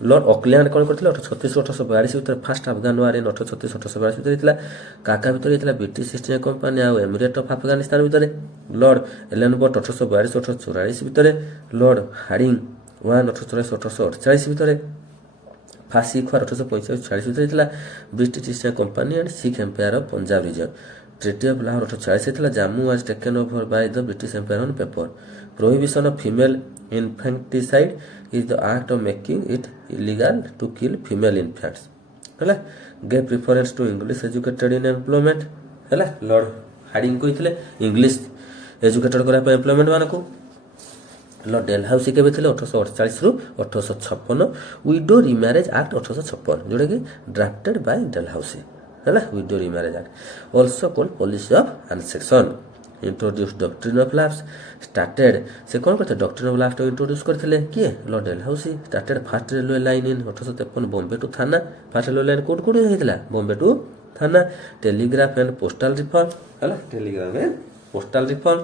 Lord Auckland କ'ଣ କରିଥିଲେ 1836-1842 ଭିତରେ ଫାଷ୍ଟ ଆଫଗାନ ୱାର ଇନ୍ 1836-1842 ଭିତରେ ହେଇଥିଲା। କାକା ଭିତରେ ହେଇଥିଲା ବ୍ରିଟିଶ ଇଷ୍ଟ ଇଣ୍ଡିଆ କମ୍ପାନୀ ଆଉ ଏମିରେଟ୍ ଅଫ୍ ଆଫଗାନିସ୍ତାନ ଭିତରେ। ଲର୍ଡ ଏଲେନ୍ ବଟ୍ 1842-1844 ଭିତରେ। ଲର୍ଡ ହାର୍ଡିଙ୍ଗ 1844-1848 ଭିତରେ। ଫାସି ଖୁଆର 1845-46 ଭିତରେ ହେଇଥିଲା। British East India Company and Sikh empire of Punjab region. Treaty of Lahore 1846 ହେଇଥିଲା। Jammu was taken over by the British empire on paper. Prohibition of female infanticide is the act of making it illegal to kill female infants ହେଲା। gave preference to English educated in employment ହେଲା। Lord Hardinge କହିଥିଲେ English educated କରିବା ପାଇଁ employment ମାନଙ୍କୁ। Lord Dalhousie କେବେ ଥିଲେ 1848-1856। Widow remarriage act 1856 ଯୋଉଟାକି drafted by Dalhousie ହେଲା। Widow remarriage act also called policy of annexation. Introduce doctrine of lapse started. ସେ କ'ଣ କରିଥିଲେ ଡକ୍ଟ୍ରିନ୍ ଅଫ୍ ଲାଭ୍ସ ଇଣ୍ଟ୍ରୋଡ୍ୟୁସ କରିଥିଲେ କିଏ Lord Dalhousie. Started first railway line in 1853 Bombay to Thana. First railway line କୋଉଠି ହେଇଥିଲା Bombay to Thana. Telegraph and postal reform ହେଲା। Telegraph and postal reform